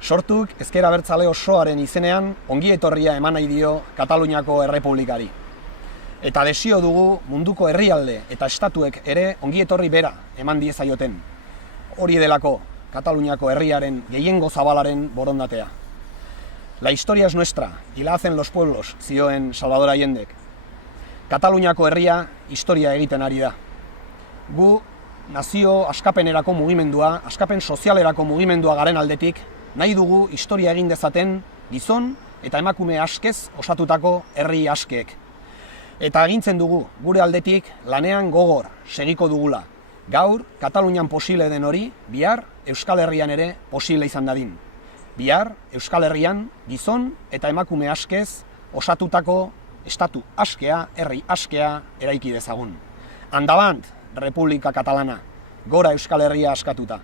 Sortuk ezker abertzale osoaren izenean ongi etorria eman nahi dio Kataluniako Errepublikari. Eta desio dugu munduko herrialde eta estatuek ere ongi etorri bera eman diezaioten. Hori delako Kataluniako herriaren gehiengo zabalaren borondatea. La historia es nuestra y la hacen los pueblos, zioen Salvador Allendek. Kataluniako herria historia egiten ari da. Gu nazio askapenerako mugimendua, askapen sozialerako mugimendua garen aldetik, nahi dugu historia egin dezaten gizon eta emakume askez osatutako herri askeek. Eta agintzen dugu gure aldetik lanean gogor segiko dugula. Gaur Katalunian posible den hori, bihar Euskal Herrian ere posible izan dadin. Bihar Euskal Herrian gizon eta emakume askez osatutako estatu askea, herri askea eraiki dezagun. Andabant, República Catalana, gora Euskal Herria askatuta.